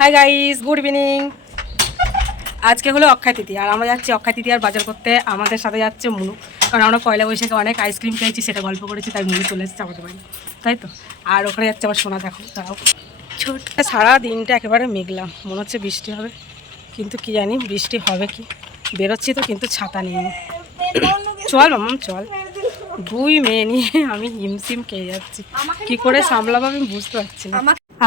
Hi guys good evening আজকে হলো অক্ষয় তৃতীয়া আর আমরা যাচ্ছি অক্ষয় তিথি তৃতীয়ার বাজার করতে। আমাদের সাথে যাচ্ছে মুনু কারণ আমরা পয়লা বৈশাখে অনেক আইসক্রিম খেয়েছি সেটা গল্প করেছি তাই মুনু চলে এসেছে আমাদের বাড়ি। তাই তো? আর ওখানে যাচ্ছে আমার সোনা দেখো তারাও ছোট সারা দিনটা একেবারে মেঘলাম মনে হচ্ছে বৃষ্টি হবে। কিন্তু কি জানি বৃষ্টি হবে কি? বেরোচ্ছি তো কিন্তু ছাতা নিয়ে। চল মামাম চল। দুই মেয়ে নিয়ে আমি হিমসিম খেয়ে যাচ্ছি। কি করে সামলাবো আমি বুঝতে পারছি না।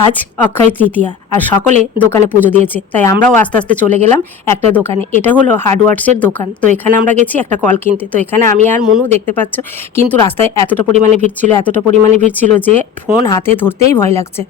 আজ অক্ষয় তৃতীয়া আর সকলে দোকানে পুজো দিয়েছে, তাই আমরাও আস্তে আস্তে চলে গেলাম একটা দোকানে। এটা হলো হার্ডওয়ার্ডসের দোকান। তো এখানে আমরা গেছি একটা কল কিনতে। তো এখানে আমি আর মনু দেখতে পাচ্ছ, কিন্তু রাস্তায় এতটা পরিমাণে ভিড় ছিল, এতটা পরিমাণে ভিড় ছিল যে ফোন হাতে ধরতেই ভয় লাগছে।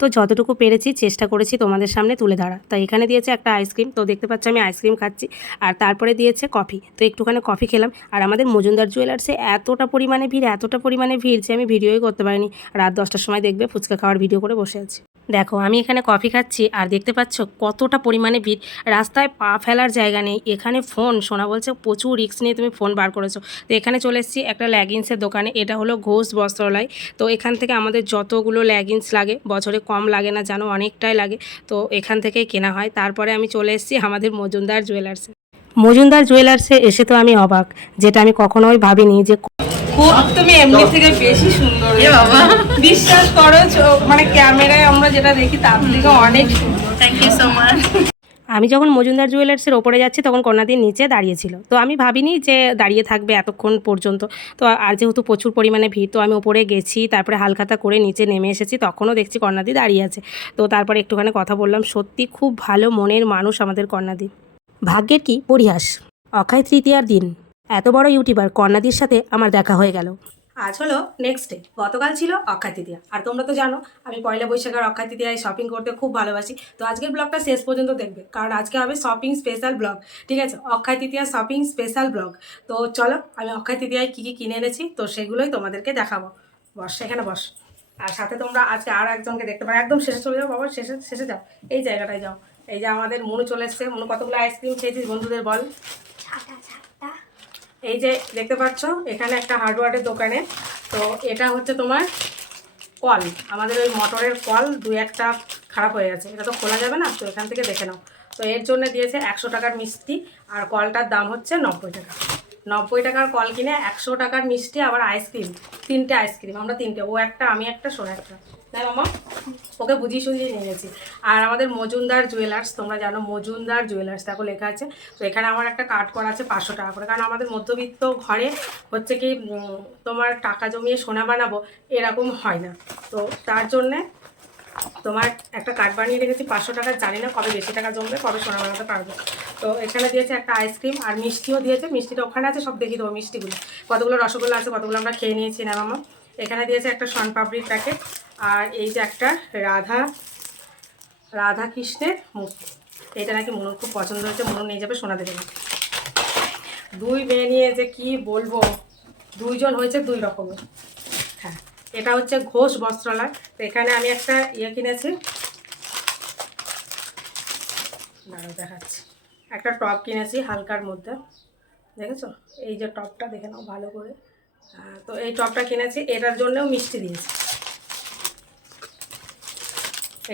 তো যতটুকু পেরেছি চেষ্টা করেছি তোমাদের সামনে তুলে ধরা। তাই এখানে দিয়েছে একটা আইসক্রিম, তো দেখতে পাচ্ছ আমি আইসক্রিম খাচ্ছি। আর তারপরে দিয়েছে কফি, তো একটুখানি কফি খেলাম। আর আমাদের মজুমদার জুয়েলার্সে এতটা পরিমাণে ভিড়, এতটা পরিমাণে ভিড় যে আমি ভিডিওই করতে পারিনি। রাত দশটার সময় দেখবে ফুচকা খাওয়ার ভিডিও করে বসে আছি। দেখো, আমি এখানে কফি খাচ্ছি আর দেখতে পাচ্ছ কতটা পরিমাণে ভিড়। রাস্তায় পা ফেলার জায়গা নেই। এখানে ফোন শোনা বলছে প্রচুর রিস্ক নিয়ে তুমি ফোন বার করেছ। তো এখানে চলে এসেছি একটা ল্যাগিংসের দোকানে, এটা হলো ঘোষ বস্ত্রালয়। তো এখান থেকে আমাদের যতগুলো ল্যাগিংস লাগে, বছরে কম লাগে না, জানো, অনেকটাই লাগে। তো এখান থেকেই কেনা হয়। তারপরে আমি চলে এসেছি আমাদের মজুমদার জুয়েলার্সে মজুমদার জুয়েলার্সে এসে তো আমি অবাক যেটা আমি কখনোই ভাবিনি যে খুব তুমি এমনি থেকে বেশি সুন্দর বাবা। বিশ্বাস করো মানে ক্যামেরায় আমরা যেটা দেখি তার থেকে অনেক সুন্দর। থ্যাংক ইউ সো মাচ আমি যখন মজুমদার জুয়েলার্সের ওপরে যাচ্ছি তখন কন্যাদির নিচে দাঁড়িয়েছিল। তো আমি ভাবিনি যে দাঁড়িয়ে থাকবে এতক্ষণ পর্যন্ত। তো আর যেহেতু প্রচুর পরিমাণে ভিড় তো আমি ওপরে গেছি তারপরে হালখাতা করে নিচে নেমে এসেছি তখনও দেখছি কন্যাদি দাঁড়িয়ে আছে। তো তারপরে একটুখানি কথা বললাম সত্যি খুব ভালো মনের মানুষ আমাদের কন্যাদি ভাগ্যের কি পরিহাস? অক্ষয় তৃতীয়ার দিন। এত বড় ইউটিউবার কন্যাদির সাথে আমার দেখা হয়ে গেল। আজ হলো নেক্সট ডে গতকাল ছিল অক্ষয় তৃতীয়া। আর তোমরা তো জানো, আমি পয়লা বৈশাখ আর অক্ষয় তৃতীয়ায় শপিং করতে খুব ভালোবাসি। তো আজকের ব্লগটা শেষ পর্যন্ত দেখবে। কারণ আজকে হবে শপিং স্পেশাল ব্লগ ঠিক আছে? Akshaya Tritiya shopping special blog তো চলো, আমি অক্ষয় তৃতীয়ায় কী কী কিনে এনেছি, তো সেগুলোই তোমাদেরকে দেখাবো। বস, এখানে বস। আর সাথে তোমরা আজকে আরও একজনকে দেখতে পারো। একদম শেষে চলে যাও বাবা, শেষে শেষে যাও। এই জায়গাটায় যাও। এই যে আমাদের মনু চলে এসছে। মনু কতগুলো আইসক্রিম খেয়েছিস বন্ধুদের বল? এই যে দেখতে পাচ্ছ এখানে একটা হার্ডওয়ারের দোকানে। তো এটা হচ্ছে তোমার কল। আমাদের ওই মোটরের কল দু একটা খারাপ হয়ে গেছে। এটা তো খোলা যাবে না তো এখান থেকে দেখে নাও। তো এর জন্য দিয়েছে একশো টাকার মিষ্টি আর কলটার দাম হচ্ছে নব্বই টাকা। নব্বই টাকার কল কিনে একশো টাকার মিষ্টি আবার আইসক্রিম তিনটে আইসক্রিম আমরা তিনটে ও একটা আমি একটা সোনা একটা। তাই মামা? ওকে বুঝিয়ে সুঝিয়ে নিয়ে গেছি আর আমাদের মজুমদার জুয়েলার্স তোমরা জানো মজুমদার জুয়েলার্স দেখো লেখা আছে। তো এখানে আমার একটা কার্ড করা আছে পাঁচশো টাকা করে। কারণ আমাদের মধ্যবিত্ত ঘরে হচ্ছে কি তোমার টাকা জমিয়ে সোনা বানাবো, এরকম হয় না। তো তার জন্যে তোমার একটা কার্ড বানিয়ে রেখেছি, পাঁচশো টাকা। জানি না কবে বেশি টাকা জমবে, কবে সোনা বানাতে পারব। তো এখানে দিয়েছে একটা আইসক্রিম আর মিষ্টিও দিয়েছে। মিষ্টিটা ওখানে আছে, সব দেখিয়ে দেবো মিষ্টিগুলো। কতগুলো রসগোল্লা আছে, কতগুলো আমরা খেয়ে নিয়েছি, না মামা? এখানে দিয়েছে একটা শনপাপড়ির প্যাকেট আর এই যে একটা রাধা রাধা কৃষ্ণের মূর্তি। এটা নাকি মনুর খুব পছন্দ হয়েছে, মনু নিয়ে যাবে, সোনা দেবে দুই মেয়ে নিয়ে যে কি বলব, দুইজন হয়েছে দুই রকমের। হ্যাঁ এটা হচ্ছে ঘোষ বস্ত্রালয়। তো এখানে আমি একটা ইয়ে কিনেছি। দেখাচ্ছি। একটা টপ কিনেছি হালকার মধ্যে। দেখেছ? এই যে টপটা দেখে নাও ভালো করে। তো এই টপটা কিনেছি এটার জন্যও মিষ্টি দিয়েছি।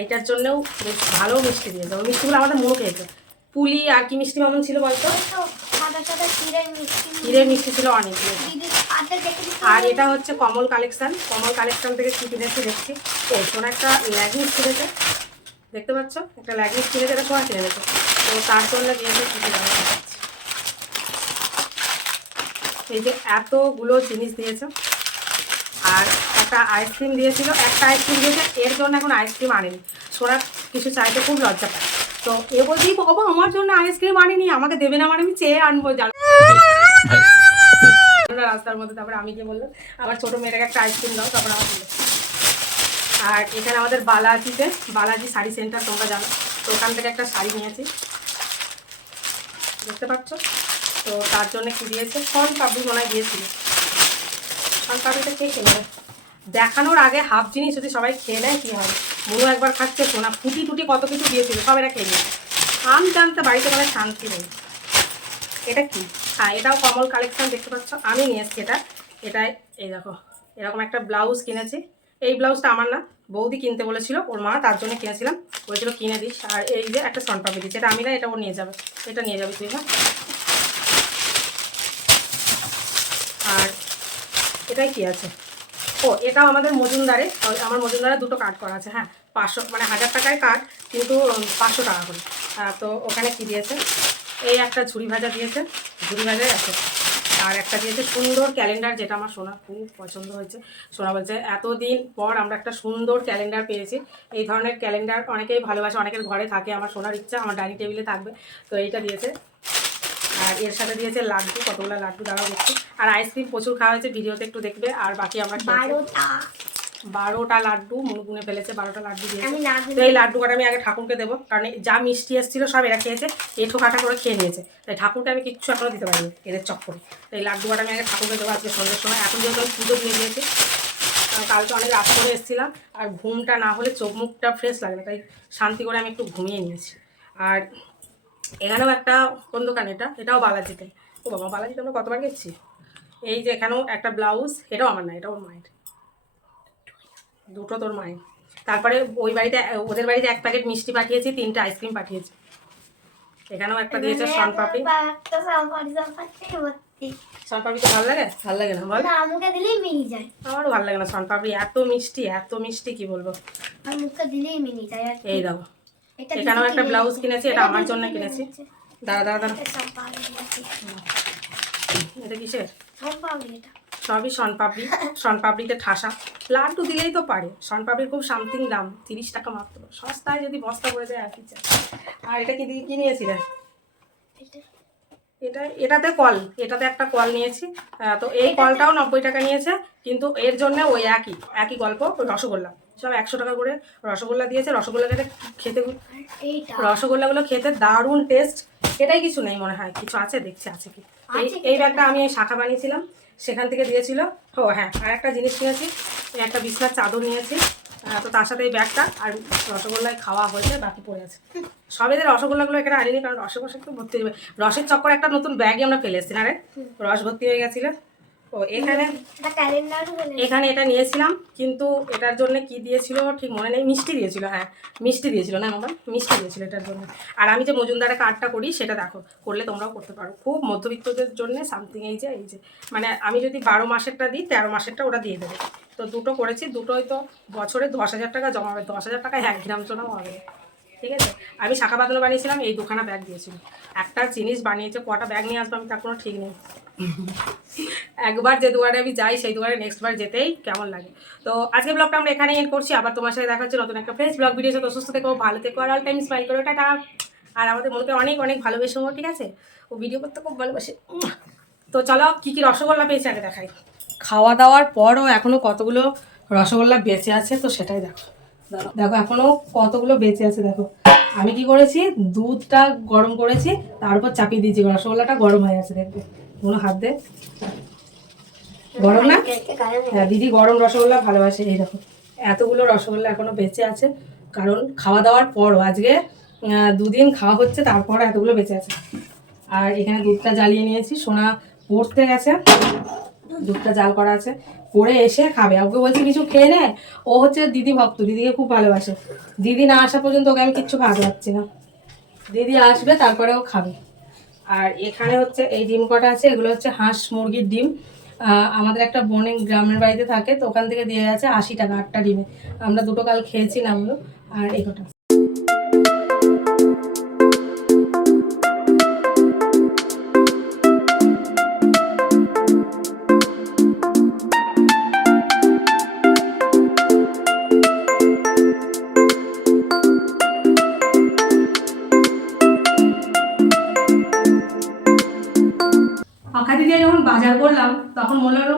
এইটার জন্যও বেশ ভালো মিষ্টি দিয়েছে। ওই মিষ্টিগুলো আমাদের মনে খেয়েছে। পুলি আর কি মিষ্টি মামন ছিল বলতো? চিড়ের মিষ্টি ছিল অনেক। আর এটা হচ্ছে কমল কালেকশন। কমল কালেকশন থেকে কি কিনেছি দেখছি। ও শোনা একটা ল্যাগিংস কিনেছে। দেখতে পাচ্ছ? একটা ল্যাগিংস কিনেছে এটা সোনা কিনে তো তার জন্য দিয়েছে কি কি দাম দেখাচ্ছি। এই যে এতগুলো জিনিস দিয়েছে। আর একটা আইসক্রিম দিয়েছিল, একটা আইসক্রিম দিয়েছে, এর জন্য এখন আইসক্রিম আনেনি। সোনা কিছু চাইতে খুব লজ্জা পায়। তো এ বলছি, বাবা, আমার জন্য আইসক্রিম আনেনি, আমাকে দেবে না মানে আমি চেয়ে আনব, জানো। রাস্তার মধ্যে, তারপরে আমি গিয়ে বললাম, আমার ছোটো মেয়েটাকে একটা আইসক্রিম দাও, তারপর আমার আর এখানে আমাদের বালাজিতে, বালাজি শাড়ি সেন্টার, তোমরা জানো, তো ওখান থেকে একটা শাড়ি নিয়েছি। দেখতে পাচ্ছ? তো তার জন্য কি দিয়েছে? ফল পাবলি মনে হয় দিয়েছিল। ফল পাবলিটা কে কিনে দেখানোর আগে হাফ জিনিস যদি সবাই খেয়ে নেয়, কী হয়? মনু একবার খাচ্ছে, সোনা ফুটি টুটি কত কিছু দিয়েছিল, সব এটা খেয়ে নিয়েছে আম জানতে বাড়িতে মানে শান্তি নেই। এটা কি? হ্যাঁ এটাও কমল কালেকশন দেখতে পাচ্ছ। আমি নিয়ে এসেছি এটা। এটাই, এই দেখো, এরকম একটা ব্লাউজ কিনেছি। এই ব্লাউজটা আমার না, বৌদি কিনতে বলেছিল, ওর মা তার জন্য কিনেছিলাম। বলেছিল, কিনে দিস। আর এই যে একটা সনপাপড়ি দিচ্ছে এটা আমি না, এটা ও নিয়ে যাবে। এটা নিয়ে যাবে, তুই হ্যাঁ আর এটাই কি আছে? ও, এটাও আমাদের মজুমদারে আমার মজুমদারে দুটো কার্ড করা আছে হ্যাঁ। পাঁচশো মানে হাজার টাকায় কার্ড কিন্তু পাঁচশো টাকা করে। তো ওখানে কি দিয়েছে এই একটা ঝুড়ি ভাজা দিয়েছে ঝুড়ি ভাজাই আছে আর একটা দিয়েছে সুন্দর ক্যালেন্ডার যেটা আমার সোনা খুব পছন্দ হয়েছে। সোনা বলছে, এতদিন পর আমরা একটা সুন্দর ক্যালেন্ডার পেয়েছি। এই ধরনের ক্যালেন্ডার অনেকেই ভালোবাসে, অনেকের ঘরে থাকে, আমার সোনার ইচ্ছা, আমার ডাইনিং টেবিলে থাকবে। তো এইটা দিয়েছে। আর এর সাথে দিয়েছে লাড্ডু কতগুলো লাড্ডু দাঁড়াও দেখছি। আর আইসক্রিম প্রচুর খাওয়া হয়েছে ভিডিওতে একটু দেখবে। আর বাকি আমরা বারোটা। বারোটা লাড্ডু মুনুগুনে ফেলেছে বারোটা লাড্ডু দিয়েছে। তো এই লাড্ডু কটা আমি আগে ঠাকুরকে দেবো কারণ যা মিষ্টি এসেছিল সব এরা খেয়েছে এঠো কাটা করে খেয়ে নিয়েছে। তাই ঠাকুরটা আমি কিচ্ছু এখনও দিতে পারিনি এদের চক্করে তো এই লাড্ডু কটা আমি আগে ঠাকুরকে দেবো আজকে সন্ধ্যের সময়। এখন যেহেতু আমি পুজো দিয়ে দিয়েছি কালকে অনেক রাত করে এসেছিলাম আর ঘুমটা না হলে চোখ মুখটা ফ্রেশ লাগে না। তাই শান্তি করে আমি একটু ঘুমিয়ে নিয়েছি। আর এখানেও একটা কোন দোকান এটা এটাও বালাজিতে। ও বাবা বালাজিতে আমরা কতবার গেছি? এই যে এখানেও একটা ব্লাউজ এটাও আমার না এটা ওর মায়ের। দুটো তোর মায়ের। তারপরে ওই বাড়িতে ওদের বাড়িতে এক প্যাকেট মিষ্টি পাঠিয়েছি তিনটে আইসক্রিম পাঠিয়েছি। এখানেও একটা দিয়েছে সনপাপড়ি সনপাপড়ি তো ভালো লাগে? ভালো লাগে না বল। মুখে দিলেই মিনি যায়। আমারও ভালো লাগে না সনপাপড়ি এত মিষ্টি এত মিষ্টি কি বলব? মুখে দিলেই মিনি যায় এই দাও। এটা এখানেও একটা ব্লাউজ কিনেছি এটা আমার জন্য কিনেছি। এনেছে। দাঁড়া দাঁড়া দাঁড়া। এটা কিসের? সবই সনপাপড়ি সনপাপড়িতে ঠাসা। লাড্ডু দিলেই তো পারে। সনপাপড়ির খুব সামথিং দাম তিরিশ টাকা মাত্র। সস্তায় যদি বস্তা পড়ে যায় আর কি আর এটা কি দিয়ে কি এটা। এটা এটাতে কল। এটাতে একটা কল নিয়েছি। তো এই কলটাও নব্বই টাকা নিয়েছে কিন্তু এর জন্য ওই একই একই গল্প রসগোল্লা। সব একশো টাকা করে রসগোল্লা দিয়েছে। রসগোল্লা খেতে খেতে রসগোল্লাগুলো খেতে দারুণ টেস্ট এটাই কিছু নেই মনে হয়। কিছু আছে? দেখছি আছে কি? এই ব্যাগটা আমি শাখা বানিয়েছিলাম। সেখান থেকে দিয়েছিল। ও হ্যাঁ আর একটা জিনিস নিয়েছি। একটা বিছনার চাদর নিয়েছি। তো তার সাথে এই ব্যাগটা আর রসগোল্লায় খাওয়া হয়েছে বাকি পড়ে আছে। সব এদের রসগোল্লাগুলো এখানে আনিনি কারণ রসে বসে একটু ভর্তি হয়ে যাবে। রসের চক্কর একটা নতুন ব্যাগই আমরা ফেলে এসেছি না রে? রস ভর্তি হয়ে গেছিল। ও এখানে এটা ক্যালেন্ডার বলে এখানে এটা নিয়েছিলাম কিন্তু এটার জন্য কি দিয়েছিল ঠিক মনে নেই। মিষ্টি দিয়েছিল হ্যাঁ মিষ্টি দিয়েছিল না আমার মিষ্টি দিয়েছিল এটার জন্য। আর আমি যে মজুমদারের কার্ডটা করি সেটা দেখো করলে তোমরাও করতে পারো। খুব মধ্যবিত্তদের জন্য সামথিং এই যে এই যে। মানে আমি যদি বারো মাসেরটা দিই তেরো মাসেরটা ওরা দিয়ে দেবে। তো দুটো করেছি দুটোই তো বছরে দশ হাজার টাকা জমা হবে দশ হাজার টাকায় এক গ্রাম সোনাও হবে। ঠিক আছে? আমি শাখা বাঁধানো বানিয়েছিলাম, এই দুখানা ব্যাগ দিয়েছিল। একটা জিনিস বানিয়েছে, কটা ব্যাগ নিয়ে আসব আমি তার কোনো ঠিক নেই। একবার যে দুয়ারে আমি যাই, সেই দুয়ারে নেক্সট বার যেতেই কেমন লাগে। তো আজকে ব্লগটা আমরা এখানে এন্ড করছি। আবার তোমার সাথে দেখা হচ্ছে নতুন একটা ফ্রেশ ব্লগ ভিডিও সাথে সুস্থ থেকো, ভালো থেকো, আর অল টাইম স্মাইল করো। টাটা। আর আমাদের মনকে অনেক অনেক ভালোবেসে ভালোবেসো ঠিক আছে? ও ভিডিও করতে খুব ভালোবাসে। তো চলো, কী কী রসগোল্লা পেয়েছে আগে দেখাই। খাওয়া দাওয়ার পরও এখনও কতগুলো রসগোল্লা বেঁচে আছে, তো সেটাই দেখো। দেখো, এখনও কতগুলো বেঁচে আছে, দেখো। আমি কি করেছি? দুধটা গরম করেছি, তার উপর চাপিয়ে দিয়েছি রসগোল্লাটা গরম হয়ে গেছে, দেখবে। কোনো হাত দে। গরম না? হ্যাঁ দিদি গরম রসগোল্লা ভালোবাসে, এই দেখো। এতগুলো রসগোল্লা এখনও বেঁচে আছে, কারণ খাওয়া দাওয়ার পরও, আজকে দুদিন খাওয়া হচ্ছে তারপর এতগুলো বেঁচে আছে। আর এখানে দুধটা জ্বালিয়ে নিয়েছি, সোনা পড়তে গেছে। দুধটা জাল করা আছে। পরে এসে খাবে। ওকে বলছি, কিছু খেয়ে নে। ও হচ্ছে দিদি ভক্ত, দিদিকে খুব ভালোবাসে। দিদি না আসা পর্যন্ত ওকে আমি কিচ্ছু খাওয়াতে পারছি না। দিদি আসবে, তারপরে ও খাবে। আর এখানে হচ্ছে এই ডিম কটা আছে, এগুলো হচ্ছে হাঁস মুরগির ডিম। আমাদের একটা বোনে গ্রামের বাড়িতে থাকে, তো ওখান থেকে দিয়ে গেছে আশি টাকা আটটা ডিমে। আমরা দুটো কাল খেয়েছি আর এই কটা পাখা দিয়ে যখন বাজার করলাম, তখন মনে হলো,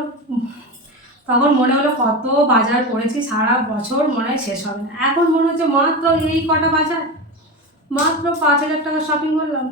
তখন মনে হলো কত বাজার করেছি সারা বছর, মনে হয় শেষ হবে না। এখন মনে হচ্ছে মাত্র এই কটা বাজার, মাত্র পাঁচ হাজার টাকা শপিং করলাম।